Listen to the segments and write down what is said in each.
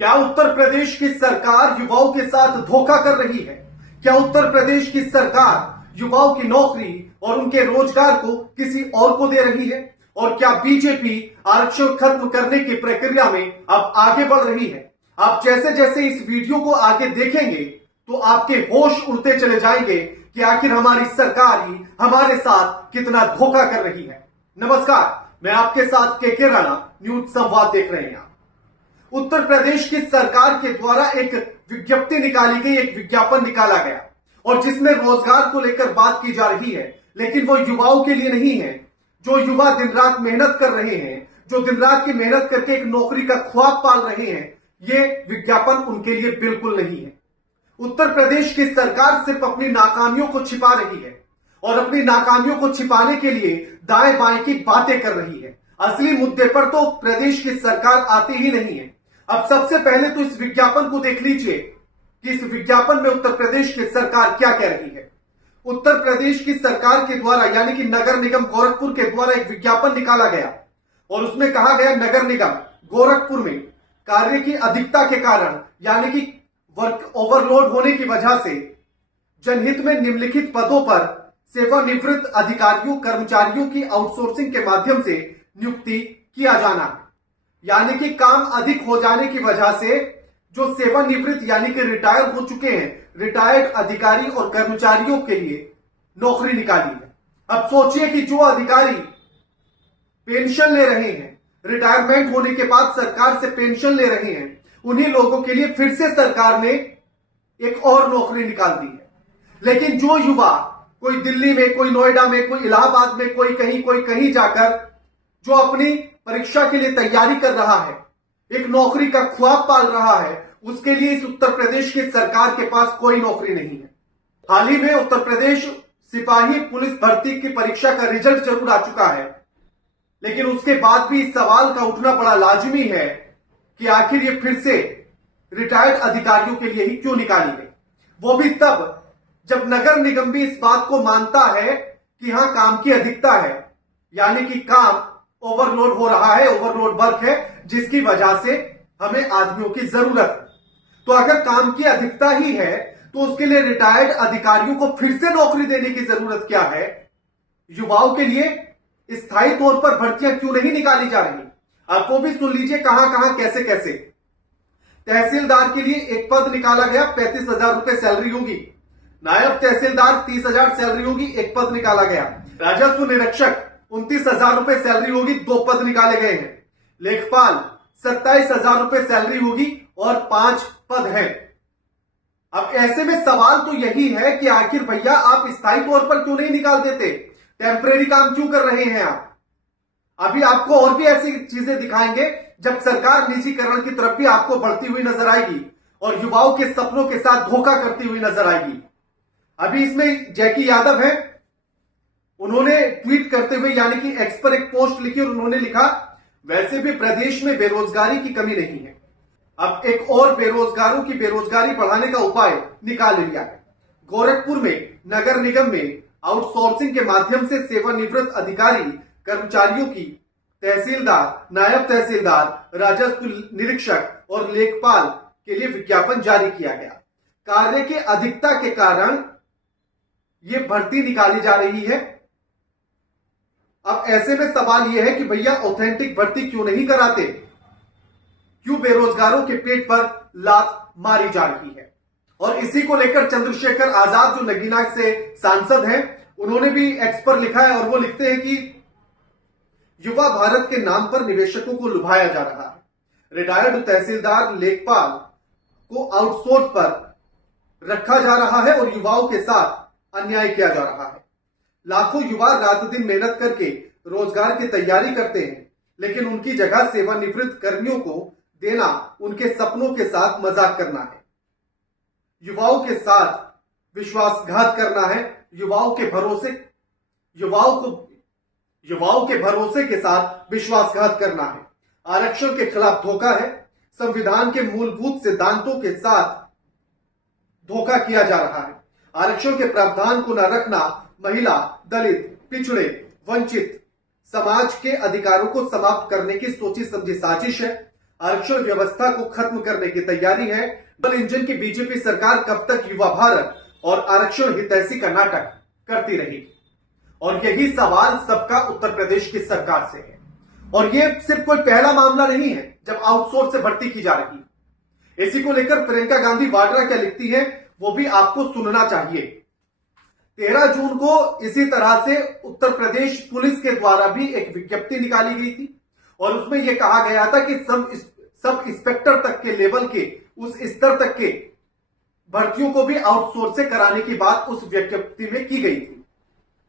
क्या उत्तर प्रदेश की सरकार युवाओं के साथ धोखा कर रही है? क्या उत्तर प्रदेश की सरकार युवाओं की नौकरी और उनके रोजगार को किसी और को दे रही है? और क्या बीजेपी आरक्षण खत्म करने की प्रक्रिया में अब आगे बढ़ रही है? आप जैसे जैसे इस वीडियो को आगे देखेंगे तो आपके होश उड़ते चले जाएंगे कि आखिर हमारी सरकार ही हमारे साथ कितना धोखा कर रही है। नमस्कार, मैं आपके साथ के राणा न्यूज संवाद देख रहे हैं। उत्तर प्रदेश की सरकार के द्वारा एक विज्ञप्ति निकाली गई, एक विज्ञापन निकाला गया और जिसमें रोजगार को लेकर बात की जा रही है, लेकिन वो युवाओं के लिए नहीं है। जो युवा दिन रात मेहनत कर रहे हैं, जो दिन रात की मेहनत करके एक नौकरी का ख्वाब पाल रहे हैं, ये विज्ञापन उनके लिए बिल्कुल नहीं है। उत्तर प्रदेश की सरकार सिर्फ अपनी नाकामियों को छिपा रही है और अपनी नाकामियों को छिपाने के लिए दाएं बाएं की बातें कर रही है। असली मुद्दे पर तो प्रदेश की सरकार आती ही नहीं है। अब सबसे पहले तो इस विज्ञापन को देख लीजिए कि इस विज्ञापन में उत्तर प्रदेश की सरकार क्या कह रही है। उत्तर प्रदेश की सरकार के द्वारा यानी कि नगर निगम गोरखपुर के द्वारा एक विज्ञापन निकाला गया और उसमें कहा गया नगर निगम गोरखपुर में कार्य की अधिकता के कारण यानी कि वर्क ओवरलोड होने की वजह से जनहित में निम्नलिखित पदों पर सेवानिवृत्त अधिकारियों कर्मचारियों की आउटसोर्सिंग के माध्यम से नियुक्ति किया जाना है। यानी कि काम अधिक हो जाने की वजह से जो सेवानिवृत्त यानी कि रिटायर हो चुके हैं, रिटायर्ड अधिकारी और कर्मचारियों के लिए नौकरी निकाली है। अब सोचिए कि जो अधिकारी पेंशन ले रहे हैं, रिटायरमेंट होने के बाद सरकार से पेंशन ले रहे हैं, उन्हीं लोगों के लिए फिर से सरकार ने एक और नौकरी निकाल दी है। लेकिन जो युवा कोई दिल्ली में, कोई नोएडा में, कोई इलाहाबाद में, कोई कहीं जाकर जो अपनी परीक्षा के लिए तैयारी कर रहा है, एक नौकरी का ख्वाब पाल रहा है, उसके लिए इस उत्तर प्रदेश की सरकार के पास कोई नौकरी नहीं है। हाल ही में उत्तर प्रदेश सिपाही पुलिस भर्ती की परीक्षा का रिजल्ट जरूर आ चुका है, लेकिन उसके बाद भी इस सवाल का उठना बड़ा लाजमी है कि आखिर ये फिर से रिटायर्ड अधिकारियों के लिए ही क्यों निकाली गई। वो भी तब जब नगर निगम भी इस बात को मानता है कि हां काम की अधिकता है, यानी कि काम ओवरलोड हो रहा है, ओवरलोड वर्क है, जिसकी वजह से हमें आदमियों की जरूरत है। तो अगर काम की अधिकता ही है तो उसके लिए रिटायर्ड अधिकारियों को फिर से नौकरी देने की जरूरत क्या है? युवाओं के लिए स्थायी तौर पर भर्तियां क्यों नहीं निकाली जा रही? आपको भी सुन लीजिए कहां कैसे कैसे। तहसीलदार के लिए एक पद निकाला गया, 35,000 रुपए सैलरी होगी। नायब तहसीलदार 30,000 सैलरी होगी, एक पद निकाला गया। राजस्व निरीक्षक 29,000 रुपए सैलरी होगी, 2 पद निकाले गए हैं। लेखपाल 27,000 रुपए सैलरी होगी और 5 पद हैं। अब ऐसे में सवाल तो यही है कि आखिर भैया आप स्थायी तौर पर क्यों नहीं निकाल देते? टेम्परेरी काम क्यों कर रहे हैं आप? अभी आपको और भी ऐसी चीजें दिखाएंगे जब सरकार निजीकरण की तरफ भी आपको बढ़ती हुई नजर आएगी और युवाओं के सपनों के साथ धोखा करती हुई नजर आएगी। अभी इसमें जैकी यादव है, उन्होंने ट्वीट करते हुए यानी कि एक्स पर एक पोस्ट लिखी और उन्होंने लिखा, वैसे भी प्रदेश में बेरोजगारी की कमी नहीं है, अब एक और बेरोजगारों की बेरोजगारी बढ़ाने का उपाय निकाल लिया है। गोरखपुर में नगर निगम में आउटसोर्सिंग के माध्यम से सेवानिवृत्त अधिकारी कर्मचारियों की तहसीलदार, नायब तहसीलदार, राजस्व निरीक्षक और लेखपाल के लिए विज्ञापन जारी किया गया। कार्य की अधिकता के कारण यह भर्ती निकाली जा रही है। अब ऐसे में सवाल यह है कि भैया ऑथेंटिक भर्ती क्यों नहीं कराते? क्यों बेरोजगारों के पेट पर लात मारी जा रही है? और इसी को लेकर चंद्रशेखर आजाद जो नगीना से सांसद हैं, उन्होंने भी एक्स पर लिखा है और वो लिखते हैं कि युवा भारत के नाम पर निवेशकों को लुभाया जा रहा है। रिटायर्ड तहसीलदार, लेखपाल को आउटसोर्स पर रखा जा रहा है और युवाओं के साथ अन्याय किया जा रहा है। लाखों युवा रात दिन मेहनत करके रोजगार की तैयारी करते हैं, लेकिन उनकी जगह सेवानिवृत्त कर्मियों को देना उनके सपनों के साथ मजाक करना है। युवाओं के साथ विश्वासघात करना है। युवाओं के भरोसे के साथ विश्वासघात करना है। आरक्षण के खिलाफ धोखा है। संविधान के मूलभूत सिद्धांतों के साथ धोखा किया जा रहा है। आरक्षण के प्रावधान को न रखना महिला, दलित, पिछड़े, वंचित समाज के अधिकारों को समाप्त करने की सोची समझी साजिश है। आरक्षण व्यवस्था को खत्म करने की तैयारी है। डबल इंजन की बीजेपी सरकार कब तक युवा भारत और आरक्षण हितैषी का नाटक करती रहेगी? और यही सवाल सबका उत्तर प्रदेश की सरकार से है। और यह सिर्फ कोई पहला मामला नहीं है जब आउटसोर्स से भर्ती की जा रही है। इसी को लेकर प्रियंका गांधी वाड्रा क्या लिखती है वो भी आपको सुनना चाहिए। 13 जून को इसी तरह से उत्तर प्रदेश पुलिस के द्वारा भी एक विज्ञप्ति निकाली गई थी और उसमें यह कहा गया था कि सब इंस्पेक्टर तक के लेवल के उस स्तर तक के भर्तियों को भी आउटसोर्स से कराने की बात उस विज्ञप्ति में की गई थी।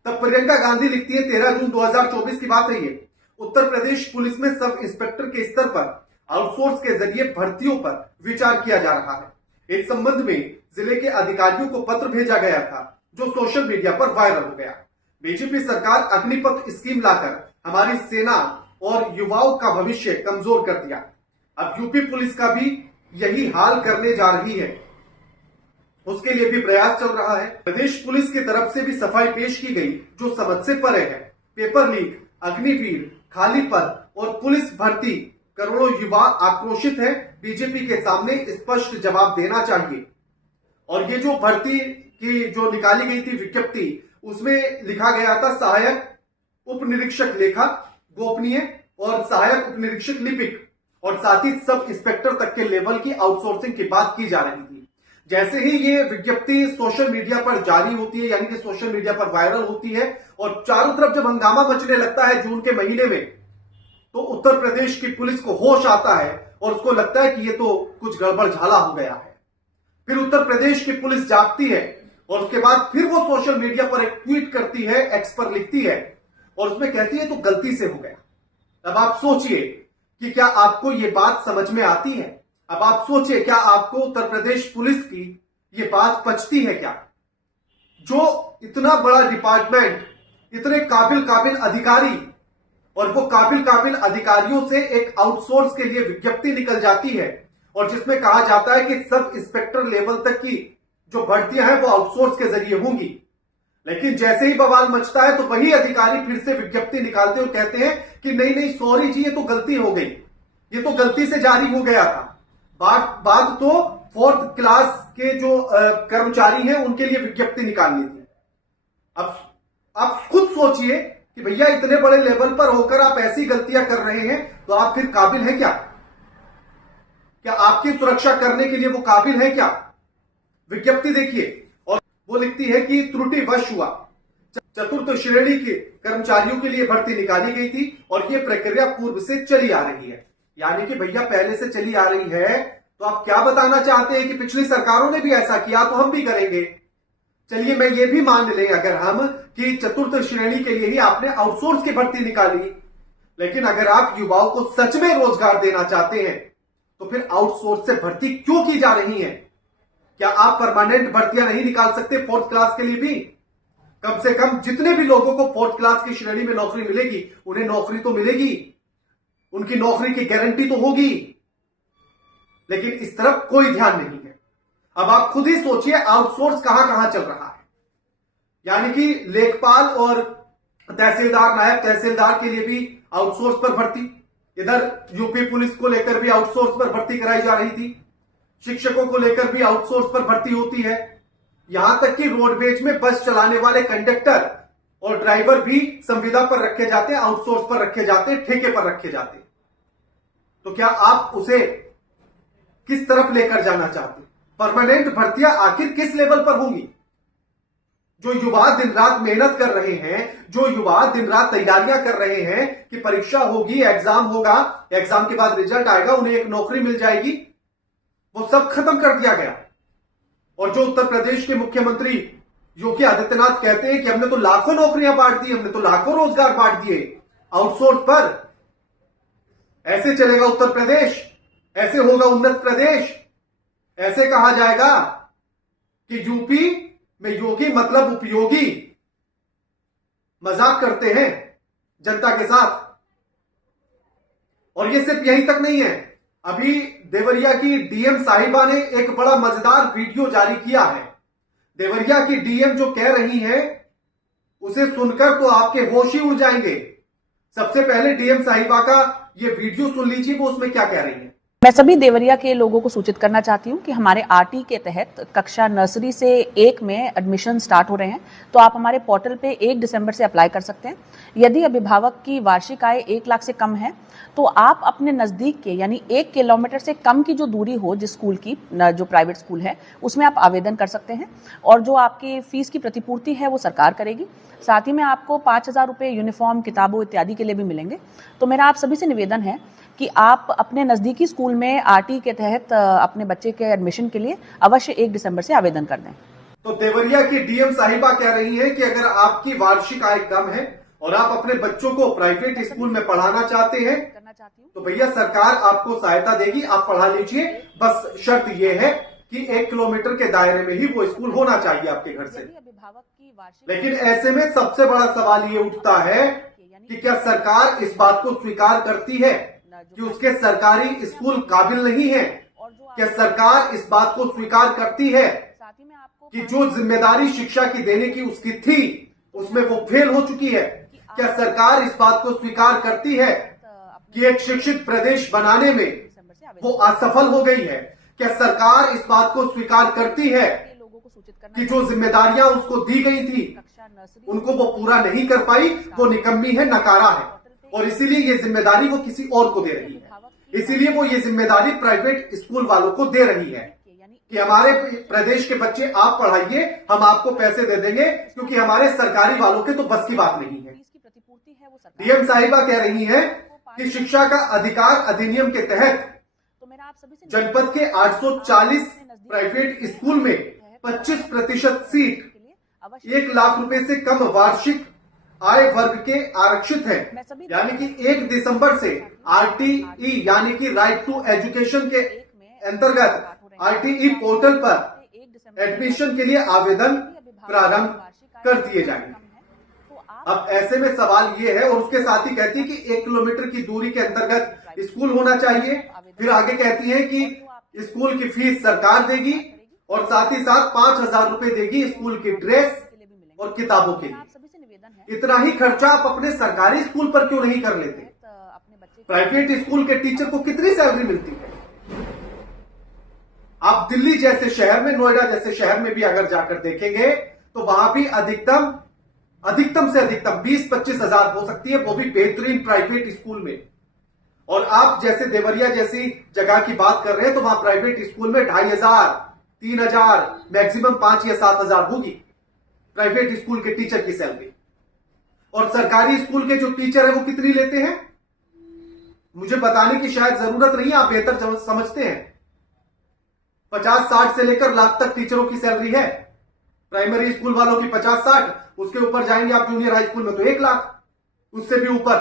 तब प्रियंका गांधी लिखती है 13 जून 2024 की बात है ये। उत्तर प्रदेश पुलिस में सब इंस्पेक्टर के स्तर पर आउटसोर्स के जरिए भर्तियों पर विचार किया जा रहा है। इस संबंध में जिले के अधिकारियों को पत्र भेजा गया था जो सोशल मीडिया पर वायरल हो गया। बीजेपी सरकार अग्निपथ स्कीम लाकर हमारी सेना और युवाओं का भविष्य कमजोर कर दिया। अब यूपी पुलिस का भी यही हाल करने जा रही है, उसके लिए भी प्रयास चल रहा है। प्रदेश पुलिस की तरफ से भी सफाई पेश की गई जो समझ से परे है। पेपर लीक, अग्निवीर, खाली पद और पुलिस भर्ती, करोड़ों युवा आक्रोशित है। बीजेपी के सामने स्पष्ट जवाब देना चाहिए। और ये जो भर्ती की जो निकाली गई थी विज्ञप्ति, उसमें लिखा गया था सहायक उप निरीक्षक लेखा गोपनीय और सहायक उप निरीक्षक लिपिक और साथ ही सब इंस्पेक्टर तक के लेवल की आउटसोर्सिंग की बात की जा रही थी। जैसे ही ये विज्ञप्ति सोशल मीडिया पर जारी होती है, यानी कि सोशल मीडिया पर वायरल होती है और चारों तरफ जब हंगामा मचने लगता है जून के महीने में, तो उत्तर प्रदेश की पुलिस को होश आता है और उसको लगता है कि ये तो कुछ गड़बड़ झाला हो गया है। फिर उत्तर प्रदेश की पुलिस जागती है और उसके बाद फिर वो सोशल मीडिया पर एक ट्वीट करती है, एक्स पर लिखती है और उसमें कहती है तो गलती से हो गया। अब आप सोचिए कि क्या आपको ये बात समझ में आती है? अब आप सोचिए क्या आपको उत्तर प्रदेश पुलिस की ये बात पचती है क्या? जो इतना बड़ा डिपार्टमेंट, इतने काबिल अधिकारी, और वो काबिल अधिकारियों से एक आउटसोर्स के लिए विज्ञप्ति निकल जाती है और जिसमें कहा जाता है कि सब इंस्पेक्टर लेवल तक की जो भर्तियां हैं वो आउटसोर्स के जरिए होंगी। लेकिन जैसे ही बवाल मचता है तो वही अधिकारी फिर से विज्ञप्ति निकालते और कहते हैं कि नहीं सॉरी जी, ये तो गलती हो गई, ये तो गलती से जारी हो गया था। बात तो 4th क्लास के जो कर्मचारी हैं उनके लिए विज्ञप्ति निकालनी थी। अब आप खुद सोचिए कि भैया इतने बड़े लेवल पर होकर आप ऐसी गलतियां कर रहे हैं तो आप फिर काबिल हैं क्या? क्या आपकी सुरक्षा करने के लिए वो काबिल है क्या? विज्ञप्ति देखिए और वो लिखती है कि त्रुटिवश हुआ। चतुर्थ श्रेणी के कर्मचारियों के लिए भर्ती निकाली गई थी और ये प्रक्रिया पूर्व से चली आ रही है। यानी कि भैया पहले से चली आ रही है तो आप क्या बताना चाहते हैं कि पिछली सरकारों ने भी ऐसा किया तो हम भी करेंगे। चलिए मैं ये भी मान लें अगर हम कि चतुर्थ श्रेणी के लिए ही आपने आउटसोर्स की भर्ती निकाली, लेकिन अगर आप युवाओं को सच में रोजगार देना चाहते हैं तो फिर आउटसोर्स से भर्ती क्यों की जा रही है? क्या आप परमानेंट भर्तियां नहीं निकाल सकते 4th क्लास के लिए भी? कम से कम जितने भी लोगों को 4th क्लास की श्रेणी में नौकरी मिलेगी उन्हें नौकरी तो मिलेगी, उनकी नौकरी की गारंटी तो होगी, लेकिन इस तरफ कोई ध्यान नहीं है। अब आप खुद ही सोचिए आउटसोर्स कहां कहां चल रहा है। यानी कि लेखपाल और तहसीलदार, नायब तहसीलदार के लिए भी आउटसोर्स पर भर्ती, इधर यूपी पुलिस को लेकर भी आउटसोर्स पर भर्ती कराई जा रही थी, शिक्षकों को लेकर भी आउटसोर्स पर भर्ती होती है, यहां तक कि रोडवेज में बस चलाने वाले कंडक्टर और ड्राइवर भी संविदा पर रखे जाते हैं, आउटसोर्स पर रखे जाते हैं, ठेके पर रखे जाते हैं। तो क्या आप उसे किस तरफ लेकर जाना चाहते हैं? परमानेंट भर्तियां आखिर किस लेवल पर होंगी? जो युवा दिन रात मेहनत कर रहे हैं, जो युवा दिन रात तैयारियां कर रहे हैं कि परीक्षा होगी, एग्जाम होगा, एग्जाम के बाद रिजल्ट आएगा, उन्हें एक नौकरी मिल जाएगी, वो सब खत्म कर दिया गया। और जो उत्तर प्रदेश के मुख्यमंत्री योगी आदित्यनाथ कहते हैं कि हमने तो लाखों नौकरियां बांट दी, हमने तो लाखों रोजगार बांट दिए आउटसोर्स पर। ऐसे चलेगा उत्तर प्रदेश? ऐसे होगा उन्नत प्रदेश? ऐसे कहा जाएगा कि यूपी में योगी मतलब उपयोगी? मजाक करते हैं जनता के साथ। और ये सिर्फ यहीं तक नहीं है, अभी देवरिया की डीएम साहिबा ने एक बड़ा मजेदार वीडियो जारी किया है। देवरिया की डीएम जो कह रही हैं उसे सुनकर तो आपके होश ही उड़ जाएंगे। सबसे पहले डीएम साहिबा का ये वीडियो सुन लीजिए, वो उसमें क्या कह रही है। मैं सभी देवरिया के लोगों को सूचित करना चाहती हूँ कि हमारे आरटी के तहत कक्षा नर्सरी से 1 में एडमिशन स्टार्ट हो रहे हैं। तो आप हमारे पोर्टल पे 1 दिसंबर से अप्लाई कर सकते हैं। यदि अभिभावक की वार्षिक आय 1 लाख से कम है तो आप अपने नज़दीक के यानी 1 किलोमीटर से कम की जो दूरी हो जिस स्कूल की, जो प्राइवेट स्कूल है, उसमें आप आवेदन कर सकते हैं और जो आपकी फीस की प्रतिपूर्ति है वो सरकार करेगी। साथ ही में आपको 5,000 रुपये यूनिफॉर्म, किताबों इत्यादि के लिए भी मिलेंगे। तो मेरा आप सभी से निवेदन है कि आप अपने नज़दीकी स्कूल में आरटी के तहत अपने बच्चे के एडमिशन के लिए अवश्य 1 दिसंबर से आवेदन कर दें। तो देवरिया की डीएम साहिबा कह रही है कि अगर आपकी वार्षिक आय कम है और आप अपने बच्चों को प्राइवेट स्कूल में पढ़ाना चाहते हैं तो भैया सरकार आपको सहायता देगी, आप पढ़ा लीजिए। बस शर्त ये है कि 1 किलोमीटर के दायरे में ही वो स्कूल होना चाहिए आपके घर से। लेकिन ऐसे में सबसे बड़ा सवाल ये उठता है कि क्या सरकार इस बात को स्वीकार करती है कि उसके सरकारी स्कूल काबिल नहीं है? क्या सरकार इस बात को स्वीकार करती है कि जो जिम्मेदारी शिक्षा की देने की उसकी थी उसमें वो फेल हो चुकी है? क्या सरकार इस बात को स्वीकार करती है कि एक शिक्षित प्रदेश बनाने में वो असफल हो गई है? क्या सरकार इस बात को स्वीकार करती है कि जो जिम्मेदारियां उसको दी गई थी उनको वो पूरा नहीं कर पाई, वो निकम्मी है, नकारा है और इसीलिए ये जिम्मेदारी वो किसी और को दे रही है। इसीलिए वो ये जिम्मेदारी प्राइवेट स्कूल वालों को दे रही है कि हमारे प्रदेश के बच्चे आप पढ़ाइए, हम आपको पैसे दे देंगे, क्योंकि हमारे सरकारी वालों के तो बस की बात नहीं है। डीएम साहिबा कह रही है कि शिक्षा का अधिकार अधिनियम के तहत जनपद के 840 प्राइवेट स्कूल में 25% सीट 1 लाख रुपए से कम वार्षिक आय वर्ग के आरक्षित है। यानी कि 1 दिसंबर से आरटीई यानी कि राइट टू एजुकेशन के अंतर्गत आरटीई पोर्टल पर एडमिशन के लिए आवेदन प्रारंभ कर दिए जाएंगे। अब ऐसे में सवाल ये है, और उसके साथ ही कहती है कि 1 किलोमीटर की दूरी के अंतर्गत स्कूल होना चाहिए। फिर आगे कहती है कि स्कूल की फीस सरकार देगी और साथ ही साथ 5,000 रुपए देगी स्कूल की ड्रेस और किताबों के लिए। इतना ही खर्चा आप अपने सरकारी स्कूल पर क्यों नहीं कर लेते? प्राइवेट स्कूल के टीचर को कितनी सैलरी मिलती है? आप दिल्ली जैसे शहर में, नोएडा जैसे शहर में भी अगर जाकर देखेंगे तो वहां भी अधिकतम से अधिकतम 20-25 हजार हो सकती है, वो भी बेहतरीन प्राइवेट स्कूल में। और आप जैसे देवरिया जैसी जगह की बात कर रहे हैं तो वहां प्राइवेट स्कूल में 2,500, 3,000, मैक्सिमम 5 या 7 हजार होगी प्राइवेट स्कूल के टीचर की सैलरी। और सरकारी स्कूल के जो टीचर है वो कितनी लेते हैं मुझे बताने की शायद जरूरत नहीं है, आप बेहतर समझते हैं। 50-60 से लेकर लाख तक टीचरों की सैलरी है। प्राइमरी स्कूल वालों की 50-60, उसके ऊपर जाएंगे आप जूनियर हाई स्कूल में तो 1 लाख, उससे भी ऊपर।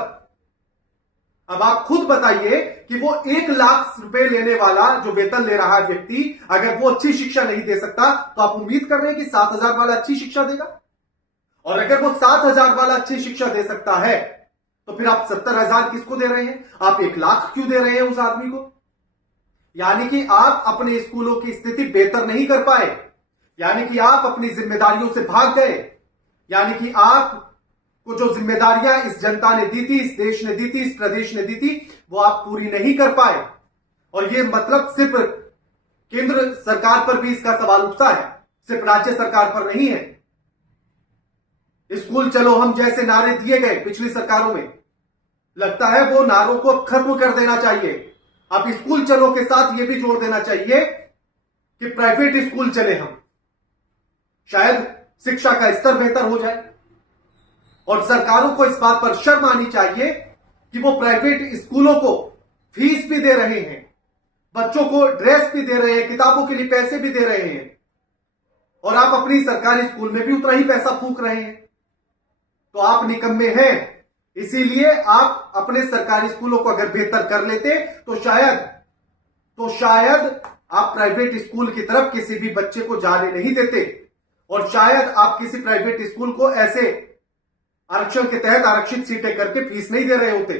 अब आप खुद बताइए कि वो 1 लाख रुपए लेने वाला जो वेतन ले रहा है व्यक्ति, अगर वो अच्छी शिक्षा नहीं दे सकता तो आप उम्मीद कर रहे हैं कि 7,000 वाला अच्छी शिक्षा देगा? और अगर वो 7,000 वाला अच्छी शिक्षा दे सकता है तो फिर आप 70,000 किसको दे रहे हैं? आप 1 लाख क्यों दे रहे हैं उस आदमी को? यानी कि आप अपने स्कूलों की स्थिति बेहतर नहीं कर पाए, यानी कि आप अपनी जिम्मेदारियों से भाग गए, यानी कि आपको जो जिम्मेदारियां इस जनता ने दी थी, इस देश ने दी थी, इस प्रदेश ने दी थी, वो आप पूरी नहीं कर पाए। और ये मतलब सिर्फ केंद्र सरकार पर भी इसका सवाल उठता है, सिर्फ राज्य सरकार पर नहीं है। स्कूल चलो हम जैसे नारे दिए गए पिछली सरकारों में, लगता है वो नारों को खत्म कर देना चाहिए। अब स्कूल चलो के साथ ये भी जोड़ देना चाहिए कि प्राइवेट स्कूल चले हम, शायद शिक्षा का स्तर बेहतर हो जाए। और सरकारों को इस बात पर शर्म आनी चाहिए कि वो प्राइवेट स्कूलों को फीस भी दे रहे हैं, बच्चों को ड्रेस भी दे रहे हैं, किताबों के लिए पैसे भी दे रहे हैं, और आप अपनी सरकारी स्कूल में भी उतना ही पैसा फूंक रहे हैं। तो आप निकम्मे हैं। इसीलिए आप अपने सरकारी स्कूलों को अगर बेहतर कर लेते तो शायद आप प्राइवेट स्कूल की तरफ किसी भी बच्चे को जाने नहीं देते, और शायद आप किसी प्राइवेट स्कूल को ऐसे आरक्षण के तहत आरक्षित सीटें करके फीस नहीं दे रहे होते।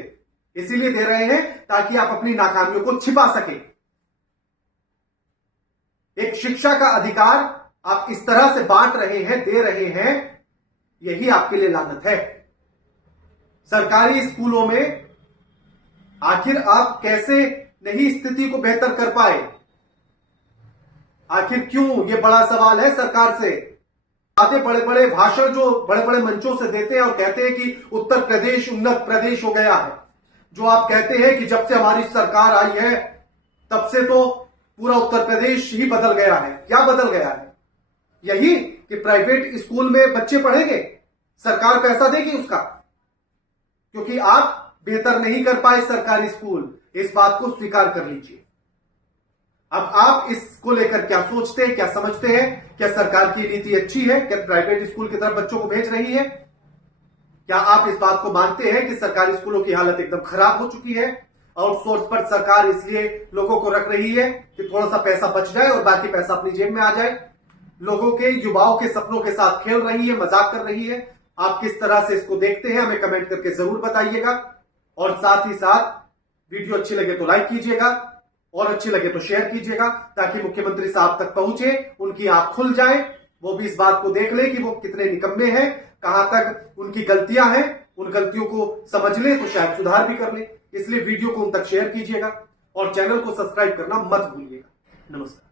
इसीलिए दे रहे हैं ताकि आप अपनी नाकामियों को छिपा सके। एक शिक्षा का अधिकार आप इस तरह से बांट रहे हैं, दे रहे हैं, यही आपके लिए लानत है। सरकारी स्कूलों में आखिर आप कैसे नहीं स्थिति को बेहतर कर पाए? आखिर क्यों? ये बड़ा सवाल है सरकार से। आते बड़े बड़े भाषण जो बड़े बड़े मंचों से देते हैं और कहते हैं कि उत्तर प्रदेश उन्नत प्रदेश हो गया है। जो आप कहते हैं कि जब से हमारी सरकार आई है तब से तो पूरा उत्तर प्रदेश ही बदल गया है। क्या बदल गया है? यही कि प्राइवेट स्कूल में बच्चे पढ़ेंगे, सरकार पैसा देगी उसका, क्योंकि आप बेहतर नहीं कर पाए सरकारी स्कूल। इस बात को स्वीकार कर लीजिए। अब आप इसको लेकर क्या सोचते हैं, क्या समझते हैं? क्या सरकार की नीति अच्छी है? क्या प्राइवेट स्कूल की तरफ बच्चों को भेज रही है? क्या आप इस बात को मानते हैं कि सरकारी स्कूलों की हालत एकदम खराब हो चुकी है? आउटसोर्स पर सरकार इसलिए लोगों को रख रही है कि थोड़ा सा पैसा बच जाए और बाकी पैसा अपनी जेब में आ जाए। लोगों के, युवाओं के सपनों के साथ खेल रही है, मजाक कर रही है। आप किस तरह से इसको देखते हैं हमें कमेंट करके जरूर बताइएगा। और साथ ही साथ वीडियो अच्छी लगे तो लाइक कीजिएगा और अच्छी लगे तो शेयर कीजिएगा, ताकि मुख्यमंत्री साहब तक पहुंचे, उनकी आंख खुल जाए, वो भी इस बात को देख ले कि वो कितने निकम्मे हैं, कहां तक उनकी गलतियां हैं। उन गलतियों को समझ ले तो शायद सुधार भी कर ले। इसलिए वीडियो को उन तक शेयर कीजिएगा और चैनल को सब्सक्राइब करना मत भूलिएगा। नमस्कार।